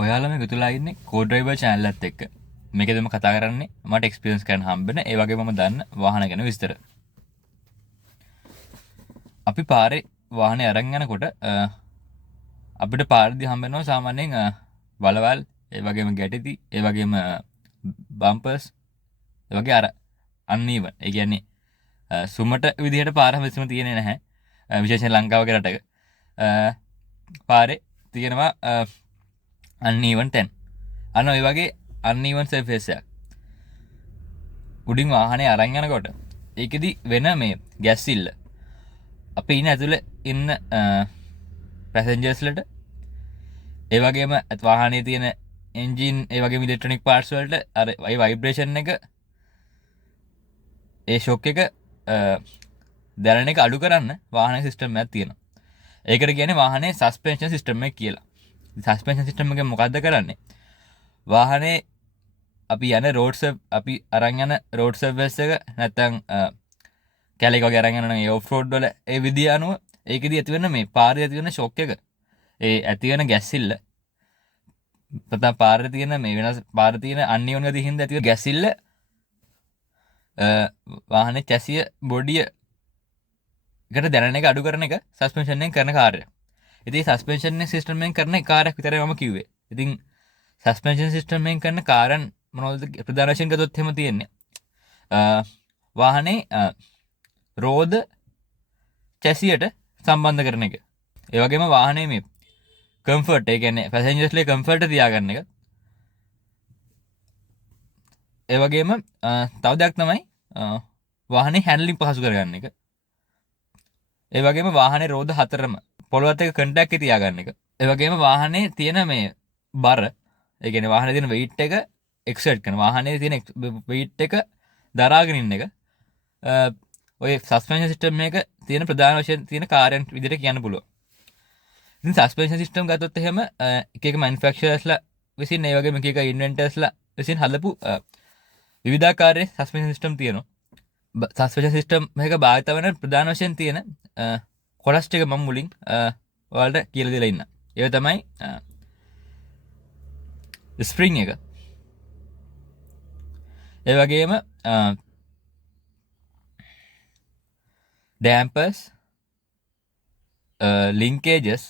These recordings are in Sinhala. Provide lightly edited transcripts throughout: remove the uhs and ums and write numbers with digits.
ඔයාලම එකතුලා ඉන්නේ කෝඩ්‍රයිවර් channel එකත් එක්ක. මේකෙදි මම කතා කරන්නේ මට experience කරන්න හම්බෙන ඒ වගේ මම දන්න වාහන ගැන විස්තර. අපි පාරේ වාහනේ අරන් යනකොට අපිට පාරදී හම්බෙනවා සාමාන්‍යයෙන් වලවල්, ඒ වගේම ගැටටි, ඒ වගේම බම්පර්ස්, ඒ වගේ අර uneven. ඒ කියන්නේ සුමට විදිහට පාර හැමතිස්සම තියෙන්නේ නැහැ. විශේෂයෙන් ලංකාව වගේ රටක පාරේ තියෙනවා uneven තැන්. අන්න ඔය වගේ uneven surface එකක් උඩින් වාහනේ අරන් යනකොට ඒකෙදි වෙන මේ ගැස්සිල්ල අපි ඉන්න ඇතුළේ ඉන්න පැසෙන්ජර්ස්ලට, ඒ වගේම වාහනේ තියෙන එන්ජින්, ඒ වගේම ඉලෙක්ට්‍රොනික පාර්ට්ස් වලට අර වයිබ්‍රේෂන් එක, ඒ ෂොක් එක දැනෙන එක අඩු කරන්න වාහනේ සිස්ටම් එකක් තියෙනවා. ඒකට කියන්නේ වාහනේ සස්පෙන්ෂන් සිස්ටම් එක කියලා. සස්පෙන්ෂන් සිස්ටම් එක මොකද්ද කරන්නේ? වාහනේ අපි යන අපි අරන් යන රෝඩ් සර්ෆස් එක නැත්තම් කැලේක වගේ අරන් යන ඒ ඔෆ් රෝඩ් වල ඒ විදිය අනුව ඒකෙදි ඇති වෙන මේ පාරේ ඇති වෙන ෂොක් එක, ඒ ඇති වෙන ගැස්සිල්ල, නැත්නම් පාරේ තියෙන මේ වෙනස් පාරේ තියෙන අන්නියෝන් ගතිය හින්දා ඇති වෙන ගැස්සිල්ල වාහනේ චැසිය බොඩිය එකට දැනෙන එක අඩු කරන එක සස්පෙන්ෂන් එකෙන් කරන කාර්යය. ඉතින් සස්පෙන්ෂන් සිස්ටම් එකෙන් කරන කාර්යයක් විතරයි මම කිව්වේ. ඉතින් සස්පෙන්ෂන් සිස්ටම් එකෙන් කරන කාර්යයන් මොනවද ප්‍රධාන වශයෙන් ගත්තොත් එහෙම තියෙන්නේ. වාහනේ රෝද චැසියට සම්බන්ධ කරන එක. ඒ වගේම වාහනේ මේ කම්ෆර්ට්, ඒ කියන්නේ පැසෙන්ජර්ස්ලේ කම්ෆර්ට් තියාගන්න එක. ඒ වගේම තව දෙයක් තමයි වාහනේ හැන්ඩලින් පහසු කරගන්න එක. ඒ වගේම වාහනේ රෝද හතරම පොළොවත් එක්ක කන්ටැක්ට් එක තියාගන්න එක. ඒ වගේම වාහනේ තියෙන මේ බර, ඒ කියන්නේ වාහනේ තියෙන weight එක එක්සර්ට් කරන, වාහනේ තියෙන weight එක දරාගෙන ඉන්න එක. ඔය සස්පෙන්ෂන් සිස්ටම් එක තියෙන ප්‍රධාන වශයෙන් තියෙන කාර්යයන් විදිහට කියන්න පුළුවන්. ඉතින් සස්පෙන්ෂන් සිස්ටම් ගත්තොත් එහෙම එක එක මැනුෆැක්චරර්ස්ලා විසින්, ඒ වගේම එක එක ඉන්වෙන්ටර්ස්ලා විසින් හදපු විවිධාකාර සස්පෙන්ෂන් සිස්ටම් තියෙනවා. සස්පෙන්ෂන් සිස්ටම් එක භාවිත වෙන ප්‍රධාන වශයෙන් තියෙන කොටස් ටික මම මුලින් ඔයාලට කියලා දෙලා ඉන්න. ඒක තමයි ස්ප්‍රින්ග් එක. ඒ වගේම ඩෑම්පර්ස්, ලින්කේජස්,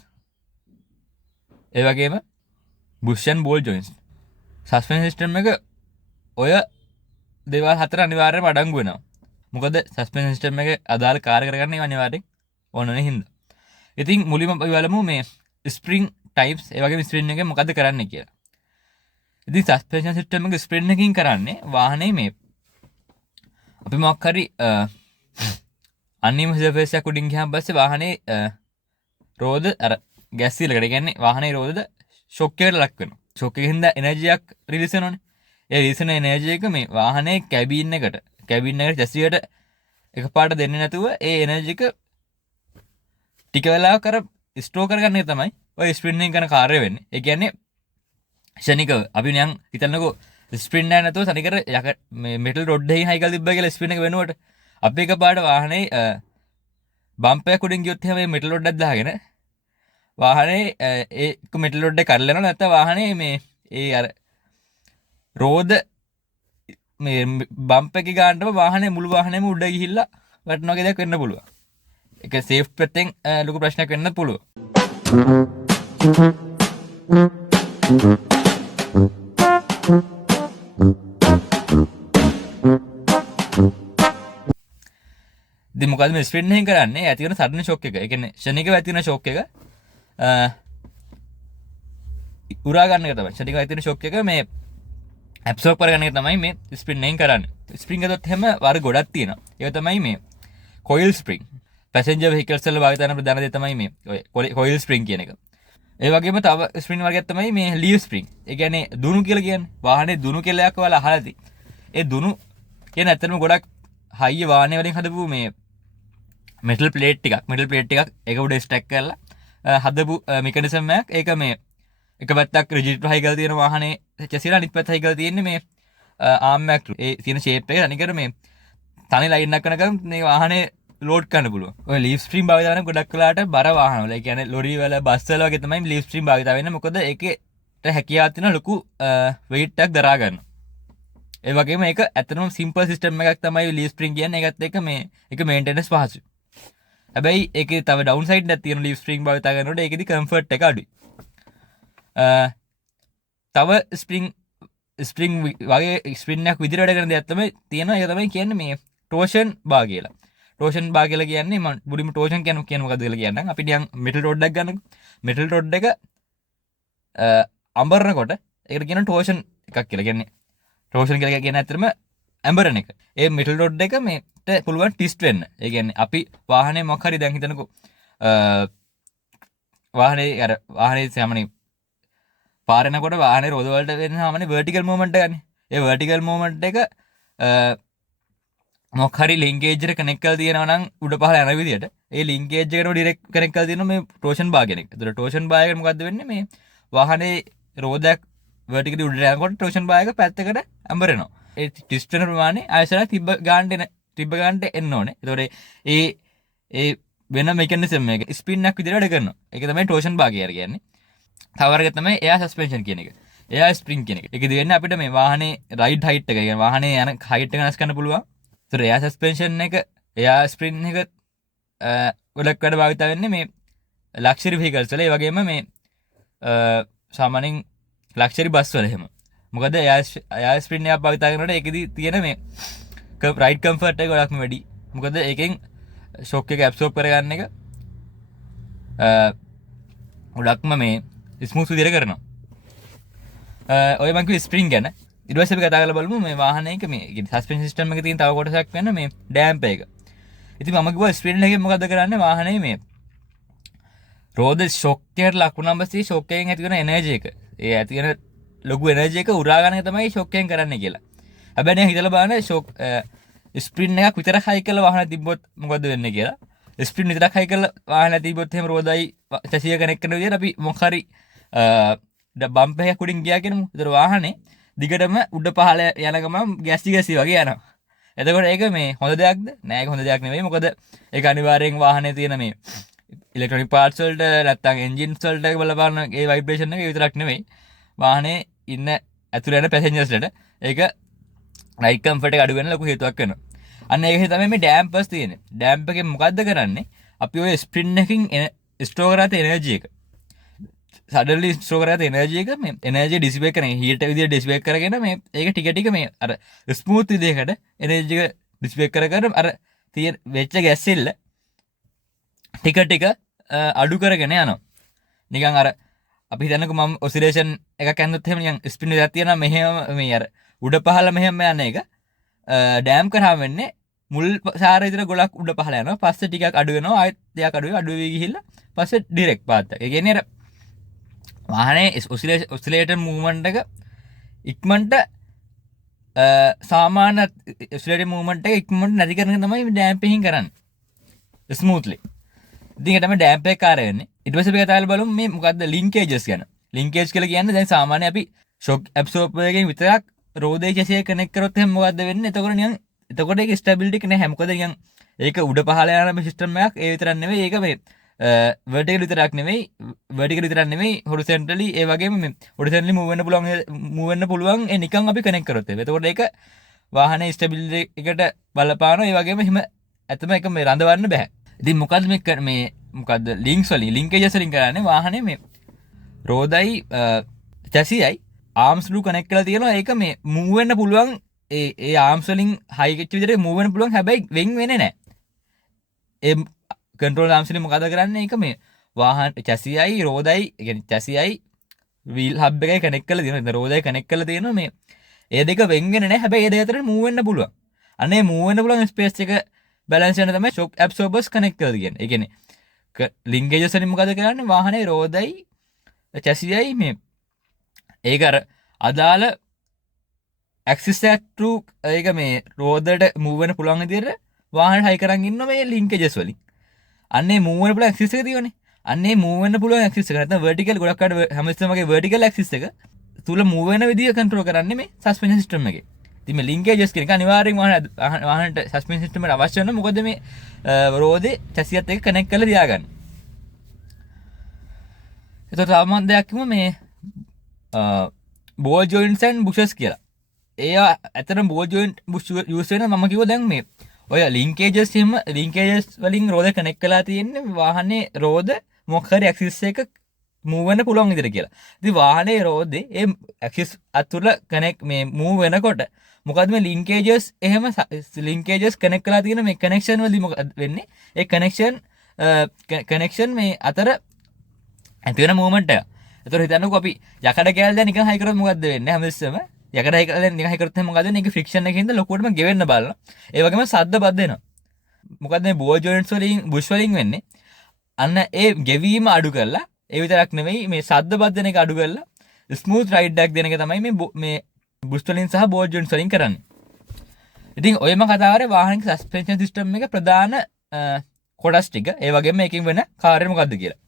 ඒ වගේම bush and ball joints. Suspension system එක ඔය දේවල් හතර අනිවාර්යයෙන්ම අඩංගු වෙනවා. මොකද සස්පෙන්ෂන් සිස්ටම් එක අදාළ කාර්ය කරගන්නේ අනිවාර්යෙන් ඕනනේ හින්දා. ඉතින් මුලින්ම අපි බලමු මේ ස්ප්‍රින්ග් ටයිප්ස්, ඒ වගේම ස්ප්‍රින්ග් එක මොකද්ද කරන්නේ කියලා. ඉතින් සස්පෙන්ෂන් සිස්ටම් එක ස්ප්‍රින්ග් එකකින් කරන්නේ වාහනේ මේ අපි මොකක් හරි අන්නියම සර්ෆේස් එකක් උඩින් ගියාන් පස්සේ වාහනේ රෝද අර ගැස්සිල්ලකට, කියන්නේ වාහනේ රෝද ෂොක් එකකට ලක් වෙනවා. ෂොක් එකකින් හින්දා එනර්ජියක් රිලීස් වෙනවනේ. ඒ රිලීස් වෙන එනර්ජි එක මේ වාහනේ කැබින් එකට චැසියට එකපාරට දෙන්නේ නැතුව ඒ එනර්ජි එක ටික වෙලාවක් අර ස්ටෝර් කරගන්න එක තමයි ඔය ස්ප්‍රින්ට් එකෙන් කරන කාර්යය වෙන්නේ. ඒ කියන්නේ ෂණිකව අපි නිකන් හිතන්නකෝ ස්ප්‍රින්ට් එක නැතුව තනිකර මේ මෙටල් රොඩ් එකකින් හයි කරලා තිබ්බා කියලා ස්ප්‍රින්ට් එක වෙනුවට අපි එකපාරට වාහනේ බම්ප් එකක් උඩින් ගියොත් එහෙම මේ මෙටල් රොඩ් එකක් දාගෙන වාහනේ ඒක මෙටල් රොඩ් එක කඩලා යනවා. නැත්නම් වාහනේ මේ ඒ අර රෝද මේ බම්ප් එකේ ගන්නව වාහනේ මුළු වාහනේම උඩ ගිහිල්ලා වැටෙනවා වගේ දෙයක් වෙන්න පුළුවන්. ඒක සේෆ් පැත්තෙන් ලොකු ප්‍රශ්නයක් වෙන්න පුළුවන්. ඉතින් මොකද මේ ස්ප්‍රින්ට් එකෙන් කරන්නේ? ඇති වෙන සඩන් ෂොක් එක. ඒ කියන්නේ ෂණිකව ඇති වෙන ෂොක් එක උරා ගන්න එක තමයි. ෂණිකව ඇති වෙන ෂොක් එක මේ ඇබ්සෝර්බ් කරගන්න එක තමයි මේ ස්ප්‍රින්ට් එකෙන් කරන්නේ. ස්ප්‍රින්ග් ගත්තොත් එහෙම වර්ග ගොඩක් තියෙනවා. ඒක තමයි මේ කොයිල් ස්ප්‍රින්ග්. පැසෙන්ජර් වෙහිකල්ස් වල භාවිත කරන ප්‍රධාන දේ තමයි මේ ඔය කොයිල් ස්ප්‍රින්ග් කියන එක. ඒ වගේම තව ස්ප්‍රින්ග් වර්ගයක් තමයි මේ ලීව් ස්ප්‍රින්ග්. ඒ කියන්නේ දුනු කියලා කියන්නේ. වාහනේ දුනු කෙලයක් වල අහලා ඇති. ඒ දුනු කියන ඇත්තටම ගොඩක් හයිය වාහනේ වලින් හදපු මේ මෙටල් ප්ලේට් ටිකක් ඒක උඩ ස්ටැක් කරලා හදපු මෙකනිසම් එකක්. ඒක මේ එක පැත්තක් රිජිඩ් හයි කරලා තියෙන වාහනේ චැසිලා, අනිත් පැත්ත හයි කරලා තියෙන්නේ මේ ආම් එකක්. ඒ තියෙන ෂේප් එක අනිකර මේ තනි ලයින් එකක් කරනකම් මේ වාහනේ ලෝඩ් කරන්න පුළුවන්. ඔය ලීව් ස්ට්‍රීම් භාවිත කරන ගොඩක් වෙලාවට බර වාහන වල, ඒ කියන්නේ ලොරි වල, බස් වල වගේ තමයි ලීව් ස්ට්‍රීම් භාවිත වෙන්නේ. මොකද ඒකේ හැකියාවක් තියෙන ලොකු weight එකක් දරා ගන්න. ඒ වගේම ඒක ඇත්තටම සිම්පල් සිස්ටම් එකක් තමයි ලීෆ් ස්ප්‍රින්ග් කියන්නේ. ඒකත් එක්ක මේ ඒක මේන්ටෙනන්ස් පහසුයි. හැබැයි ඒකේ තව ඩවුන් සයිඩ් එකක් තියෙන ලීෆ් ස්ප්‍රින්ග් භාවිත කරනකොට ඒකෙදි කම්ෆර්ට් එක අඩුයි. තව ස්ප්‍රින්ග් වගේ ස්ප්‍රින් එකක් විදිහට වැඩ කරන දෙයක් තමයි තියෙනවා. ඒක තමයි කියන්නේ මේ ටෝෂන් බා කියලා. ටෝෂන් බා කියලා කියන්නේ මම මුලින්ම ටෝෂන් කියන්නේ මොකද්ද කියලා කියන්නම්. අපි නිකන් මෙටල් රොඩ් එකක් ගන්නකො. මෙටල් රොඩ් එක අඹරනකොට ඒකට කියන ටෝෂන් එකක් කියලා කියන්නේ. ටෝෂන් කියලා කියන්නේ ඇත්තටම ඇඹරන එක. ඒ මෙටල් රොඩ් එක මේට පුළුවන් ට්විස්ට් වෙන්න. ඒ කියන්නේ අපි වාහනේ මොකක් හරි දැන් හිතනකො වාහනේ සාමාන්‍ය පාරනකොට වාහනේ රෝද වලට වෙන සාමාන්‍ය vertical movement එකනේ. ඒ vertical movement එක මොකක් හරි linkage එක connect කරලා තියෙනවා නම් උඩ පහළ යන විදියට ඒ linkage එකට direct connect කරලා තියෙනවා මේ torsion bar කියන එක. ඒතර torsion bar එකට මොකද්ද වෙන්නේ මේ වාහනේ රෝදයක් vertically උඩට යනකොට torsion bar එක පැත්තකට අඹරනවා. ඒ twist වෙන ප්‍රමාණය ආයසරයක් තිබ්බ ගන්නට එන්න ඕනේ. ඒතකොට ඒ වෙන mechanism එක spin එකක් විදියට වැඩ කරනවා. ඒක තමයි torsion bar කියලා කියන්නේ. තව වර්ගයක් තමයි air suspension කියන එක. air spring කියන එක. ඒකෙදි වෙන්නේ අපිට මේ වාහනේ ride height එක, කියන්නේ වාහනේ යන height එක වෙනස් කරන්න පුළුවන්. ඒතර air suspension එක, air spring එක ගොඩක් වැඩ භාවිත වෙන්නේ මේ luxury vehicles වල. ඒ වගේම මේ සාමාන්‍යයෙන් luxury bus වල එහෙම. මොකද air spring එක භාවිත කරනකොට ඒකෙදි තියෙන මේ ride comfort එක ගොඩක්ම වැඩි. මොකද ඒකෙන් shock එක absorb කරගන්න එක ගොඩක්ම මේ ස්මූත් විදිහට කරනවා. ඔය මං කිව්වේ ස්ප්‍රින්ග් ගැන. ඊට පස්සේ අපි කතා කරලා බලමු මේ වාහනයක මේ සස්පෙන්ෂන් සිස්ටම් එකේ තියෙන තව කොටසක් වෙන මේ ඩෑම්පර් එක. ඉතින් මම කිව්වා ස්ප්‍රින්ග් එකෙන් මොකද කරන්නේ වාහනේ මේ රෝද ෂොක් එකට ලක් වුණාම පස්සේ ෂොක් එකෙන් ඇති වෙන එනර්ජි එක. ඒ ඇති වෙන ලොකු එනර්ජි එක උරා ගන්න එක තමයි ෂොක් එකෙන් කරන්නේ කියලා. හැබැයි දැන් හිතලා බලන්න ෂොක් ස්ප්‍රින්ග් එකක් විතරක් හයි කරලා වාහන තිබ්බොත් මොකද වෙන්නේ කියලා. ස්ප්‍රින්ග් විතරක් හයි කරලා වාහන තිබ්බොත් එහෙම රෝදයි චැසිය කනෙක්ට් කරන විදිහට අපි මොකක් හරි බම්ප් එකක් උඩින් ගියා කියනමු. ඒතර වාහනේ දිගටම උඩ පහළ යන ගමන් ගැස්සි වගේ යනවා. එතකොට ඒක මේ හොඳ දෙයක්ද? නෑ ඒක හොඳ දෙයක් නෙවෙයි. මොකද ඒක අනිවාර්යෙන් වාහනේ තියෙන මේ ඉලෙක්ට්‍රොනික පාර්ට්ස් වලට නැත්තම් එන්ජින්ස් වලට බලපාන ඒ ভাইබ්‍රේෂන් එක විතරක් නෙවෙයි. වාහනේ ඉන්න ඇතුළේ යන පැසෙන්ජර්ස්ලට ඒක රයිඩ් කම්ෆර්ට් එක අඩු වෙන ලොකු හේතුවක් වෙනවා. අන්න ඒක තමයි මේ ඩෑම්පර්ස් තියෙන්නේ. ඩෑම්පර් එකෙන් මොකද්ද කරන්නේ? අපි ඔය ස්ප්‍රින් එකකින් ස්ටෝර් කරගත්ත එනර්ජි එක සඩන්ලි ස්ටෝර් කරගත්ත එනර්ජි එක මේ එනර්ජි ඩිසිපේට් කරගෙන හීට් එක විදිහට ඩිසිපේට් කරගෙන මේ ඒක ටික මේ අර ස්මූත් විදිහකට එනර්ජි එක ඩිසිපේට් කර අර තියෙන වෙච්ච ගැස්සෙල්ල ටික අඩු කරගෙන යනවා. නිකන් අර අපි හිතන්නකෝ මම ඔසිලේෂන් එකක් යනොත් එහෙම නිකන් ස්පින් එකක් තියෙනවා මෙහෙම මේ අර උඩ පහළ මෙහෙම යන එක ඩෑම් කරාම වෙන්නේ මුල් සාරය විතර ගොඩක් උඩ පහළ යනවා. පස්සේ ටිකක් අඩු වෙනවා. ආයෙත් ටිකක් අඩු වෙවි ගිහිල්ලා පස්සේ ඩිරෙක්ට් පාත් එක. ඒ කියන්නේ අර වාහනේ ඔසිලේටර් මූවමන්ට් එක ඉක්මනට සාමාන්‍ය ඔසිලේටර් මූවමන්ට් එක ඉක්මනට නැති කරන එක තමයි ඩෑම්පින් කරන්නේ. ස්මූත්ලි. ඉතින් ඒක තමයි ඩෑම්ප් එක කාර්යය වෙන්නේ. ඊට පස්සේ අපි කතා කරලා බලමු මේ මොකද්ද ලින්කේජස් ගැන. ලින්කේජ් කියලා කියන්නේ දැන් සාමාන්‍ය අපි ෂොක් ඇබ්සෝර්බර් එකෙන් විතරක් රෝදේ චැසිය කනෙක්ට් කරොත් එහෙනම් මොකද්ද වෙන්නේ? එතකොට ඒක ස්ටැබිලිටි එක නැහැ. මොකද නිකන් ඒක උඩ පහළ යන සිස්ටම් එකක්. ඒ විතරක් නෙවෙයි ඒක මේ vertical විතරක් නෙවෙයි horizontally ඒ වගේම මේ horizontally move වෙන්න පුළුවන් ඒ නිකන් අපි කනෙක්ට් කරොත් ඒක. එතකොට ඒක වාහනේ ස්ටැබිලිටි එකට බලපානවා. ඒ වගේම එහෙම ඇත්තම එක මේ රඳවන්න බෑ. ඉතින් මොකද්ද මොකද්ද ලින්කේජස් වලින් කරන්නේ වාහනේ මේ රෝදයි චැසියයි ආම්ස් ලු කනෙක්ට් කරලා තියෙනවා. ඒක මේ මූව් වෙන්න පුළුවන්. ඒ ආම්ස් වලින් හයි වෙච්ච විදිහට මූව් වෙන්න පුළුවන්. හැබැයි වෙන් වෙන්නේ නැහැ. ඒ කන්ට්‍රෝල් ආම්ස් වලින් මොකද කරන්නේ? ඒක මේ වාහන චැසියයි රෝදයි කියන්නේ චැසියයි වීල් හබ් එකයි කනෙක්ට් කරලා තියෙනවා. ඉතින් රෝදයි කනෙක්ට් කරලා තියෙනවා. මේ ඒ දෙක වෙන් වෙන්නේ නැහැ. හැබැයි ඒ දෙක අතර මූව් වෙන්න පුළුවන්. අනේ මූව් වෙන්න පුළුවන් ස්පේස් එක බැලන්ස් වෙන තමයි ෂොක් ඇබ්සෝබර්ස් කනෙක්ට් කරලා තියෙන්නේ. ඒ කියන්නේ ලින්කේජස් වලින් මොකද කරන්නේ? වාහනේ රෝදයි චැසියයි මේ ඒක අර අදාළ ඇක්සිස් එකක් ට්‍රූ ඒක මේ රෝදට මූව් වෙන්න පුළුවන් විදිහට වාහනේ හයි කරන් ඉන්නවා මේ ලින්කේජස් වලින්. අන්නේ මූව් වෙන්න පුළුවන් ඇක්සිස් එක තියෙන්නේ. අන්නේ මූව් වෙන්න පුළුවන් ඇක්සිස් එක නැත්නම් vertical ගොඩක් අඩ හැමතිස්සම වගේ vertical ඇක්සිස් එක තුල මූව් වෙන විදිය කන්ට්‍රෝල් කරන්නේ මේ සස්පෙන්ෂන් සිස්ටම් එකේ. ඉතින් මේ ලින්කේජස් කියන එක අනිවාර්යෙන් වාහනට සස්පෙන්ෂන් සිස්ටම් එකට අවශ්‍ය වෙනවා. මොකද මේ රෝදේ චැසියත් එක්ක කනෙක්ට් කරලා තියාගන්න. ඒතකොට සාමාන්‍ය දෙයක් කිව්වම මේ බෝල් ජොයින්ට්සන් බුෂස් කියලා ඒ ඇතර බෝල් ජොයින්ට් බුෂ් යුසන ම කිව දැන් මේ ඔය ලින්කේජස්ම ලින්කේජස් වලින් රෝධ කනෙක් කලා තියෙන්නේ වාහනේ රෝධ මොක්හර ඇක්සිස් එක මූවන පුළොන් ඉදිර කියලා ති වාහනේ රෝධේ ඒ ඇක්සිස් අත්තුල කනෙක් මේ මූ වෙනකොට මොකදම ලින්කේජස් එහෙම ලින්කේජස් කනෙක් කලා තියෙන මේ කනෙක්ෂන් වලදි මොක වෙන්නේ ඒ කනෙක්ෂන් මේ අතර ඇතිවෙන මූමට තුර හිතන්න අපි යකට කෑල්ද නික හයිකර මොකක්ද වෙන්න හමස්සම යකට හයිකල හයිකරත මොකද එක ෆික්ෂණ හිද ලොකොටම ගෙවන්න බල ඒවගේම සද්ද බදදෙන මොකද බෝජෝන්ස් වලින් බුෂ්වලින් වෙන්නේ අන්න ඒ ගෙවීම අඩු කරලා ඒවිතරක් නෙවෙයි මේ සද්ද බද්ධන එක අඩු කරලා ස්මූත් රයිඩ්ඩක් දෙනක තමයි මේ බුස්ටලින් සහ බෝජොන්ස් වලින් කරන්න ඉතින් ඔයම කතාවර වාහනික සස්පෙන්ෂන් සිස්ටම් එක ප්‍රධාන කොඩස් ටික ඒ වගේම එකින් වෙන කාර්යම මොකක්ද කියලා